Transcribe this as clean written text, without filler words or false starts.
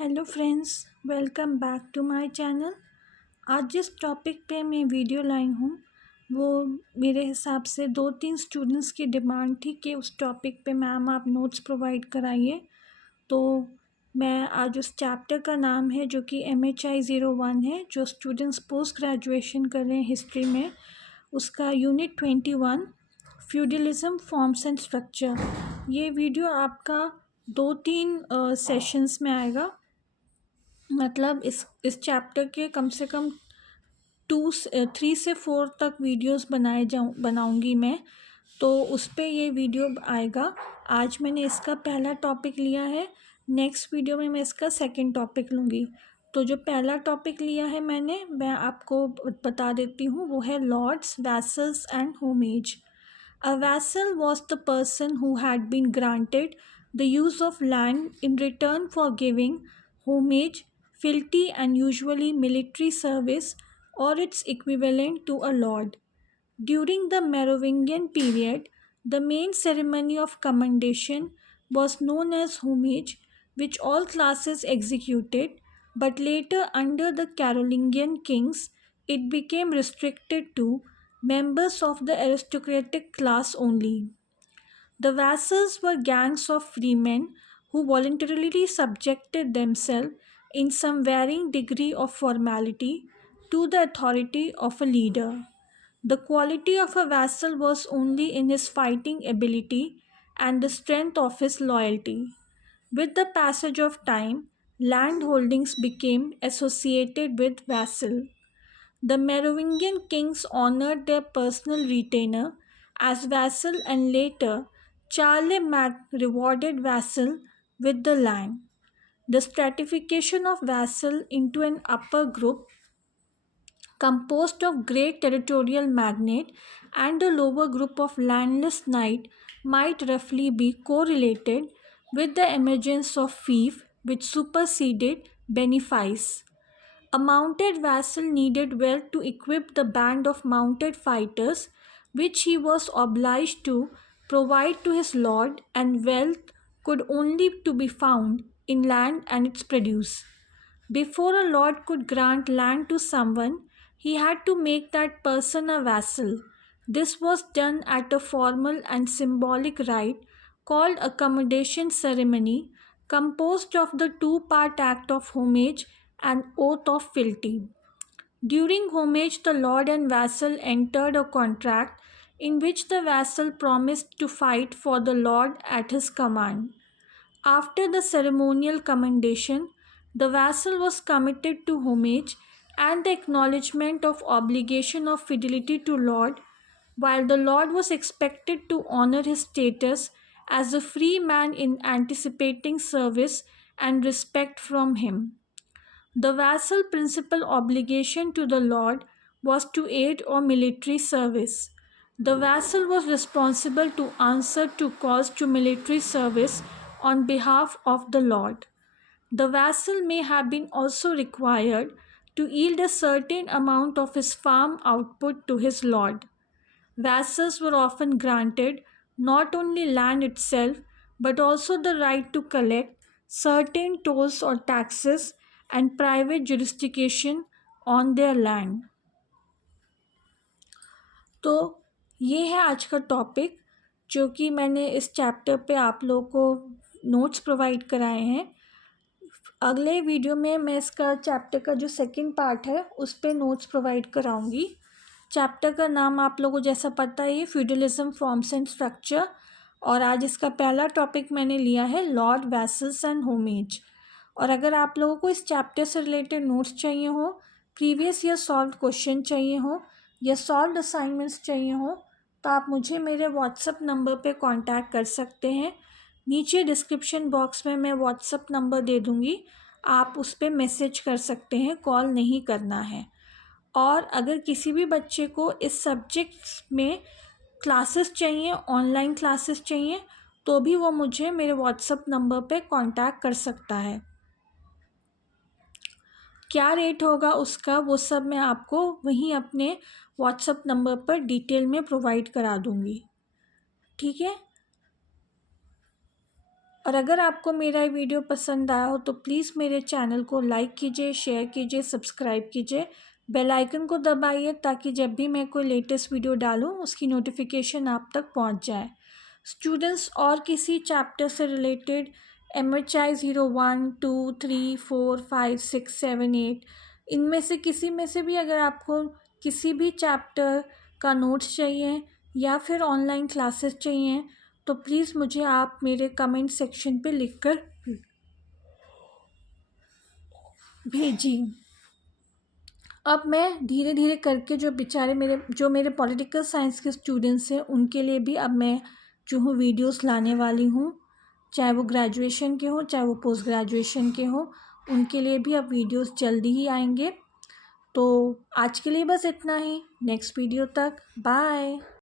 Hello friends, welcome back to my channel. आज जिस topic पे मैं वीडियो लाई हूँ वो मेरे हिसाब से 2-3 स्टूडेंट्स की डिमांड थी कि उस टॉपिक पे मैम आप नोट्स प्रोवाइड कराइए। तो मैं आज उस चैप्टर का नाम है जो कि MHI 01 है, जो स्टूडेंट्स पोस्ट ग्रेजुएशन कर रहे हैं हिस्ट्री में, उसका unit 21 feudalism forms and structure. ये वीडियो आपका 2-3 सेशंस में आएगा। मतलब इस चैप्टर के कम से कम 3 से 4 तक वीडियोस बनाऊंगी मैं। तो उस पर ये वीडियो आएगा। आज मैंने इसका पहला टॉपिक लिया है, नेक्स्ट वीडियो में मैं इसका सेकंड टॉपिक लूँगी। तो जो पहला टॉपिक लिया है मैं आपको बता देती हूँ, वो है lords, vassals and homage. A vassal was the person who had been granted the use of land in return for giving homage, fealty, and usually military service or its equivalent to a lord. During the Merovingian period, the main ceremony of commendation was known as homage, which all classes executed, but later, under the Carolingian kings, it became restricted to members of the aristocratic class only. The vassals were gangs of freemen who voluntarily subjected themselves in some varying degree of formality to the authority of a leader. The quality of a vassal was only in his fighting ability and the strength of his loyalty. With the passage of time, land holdings became associated with vassal. The Merovingian kings honored their personal retainer as vassal, and later Charlemagne rewarded vassal with the land. The stratification of vassal into an upper group composed of great territorial magnate and a lower group of landless knight might roughly be correlated with the emergence of fief, which superseded benefice. A mounted vassal needed wealth to equip the band of mounted fighters, which he was obliged to provide to his lord, and wealth could only to be found in land and its produce. Before a lord could grant land to someone, he had to make that person a vassal. This was done at a formal and symbolic rite called accommodation ceremony, composed of the two-part act of homage and oath of fealty. During homage, the lord and vassal entered a contract in which the vassal promised to fight for the lord at his command. After the ceremonial commendation, the vassal was committed to homage and the acknowledgement of obligation of fidelity to lord, while the lord was expected to honor his status as a free man in anticipating service and respect from him. The vassal principal obligation to the lord was to aid or military service. The vassal was responsible to answer to calls to military service on behalf of the lord. The vassal may have been also required to yield a certain amount of his farm output to his lord. Vassals were often granted not only land itself but also the right to collect certain tolls or taxes and private jurisdiction on their land. तो ये है आज का topic जो कि मैंने इस chapter पे आप लोगों को नोट्स प्रोवाइड कराए हैं। अगले वीडियो में मैं इसका चैप्टर का जो सेकंड पार्ट है उस पे नोट्स प्रोवाइड कराऊंगी। चैप्टर का नाम आप लोगों को जैसा पता है, फ्यूडलिज्म फॉर्म्स एंड स्ट्रक्चर, और आज इसका पहला टॉपिक मैंने लिया है लॉर्ड, वैसल्स एंड होमेज। और अगर आप लोगों को इस चैप्टर से रिलेटेड नोट्स चाहिए हो, प्रीवियस ईयर सॉल्व क्वेश्चन चाहिए हो या सॉल्व असाइनमेंट्स चाहिए हो, तो आप मुझे मेरे व्हाट्सअप नंबर पे कांटेक्ट कर सकते हैं। नीचे डिस्क्रिप्शन बॉक्स में मैं व्हाट्सअप नंबर दे दूँगी, आप उस पर मैसेज कर सकते हैं, कॉल नहीं करना है। और अगर किसी भी बच्चे को इस सब्जेक्ट में क्लासेस चाहिए, ऑनलाइन क्लासेस चाहिए, तो भी वो मुझे मेरे व्हाट्सअप नंबर पे कांटेक्ट कर सकता है। क्या रेट होगा उसका वो सब मैं आपको वहीं अपने व्हाट्सअप नंबर पर डिटेल में प्रोवाइड करा दूँगी, ठीक है। और अगर आपको मेरा ये वीडियो पसंद आया हो तो प्लीज़ मेरे चैनल को लाइक कीजिए, शेयर कीजिए, सब्सक्राइब कीजिए, बेल आइकन को दबाइए ताकि जब भी मैं कोई लेटेस्ट वीडियो डालूँ उसकी नोटिफिकेशन आप तक पहुंच जाए। स्टूडेंट्स, और किसी चैप्टर से रिलेटेड MHI 01, 2, 3, 4, 5, 6, 7, 8 इनमें से किसी में से भी अगर आपको किसी भी चैप्टर का नोट्स चाहिए या फिर ऑनलाइन क्लासेस चाहिए तो प्लीज़ मुझे आप मेरे कमेंट सेक्शन पे लिखकर भेजिए। अब मैं धीरे धीरे करके जो मेरे पॉलिटिकल साइंस के स्टूडेंट्स हैं उनके लिए भी अब मैं जो हूँ वीडियोस लाने वाली हूँ, चाहे वो ग्रेजुएशन के हों चाहे वो पोस्ट ग्रेजुएशन के हों, उनके लिए भी अब वीडियोस जल्दी ही आएंगे। तो आज के लिए बस इतना ही। नेक्स्ट वीडियो तक बाय।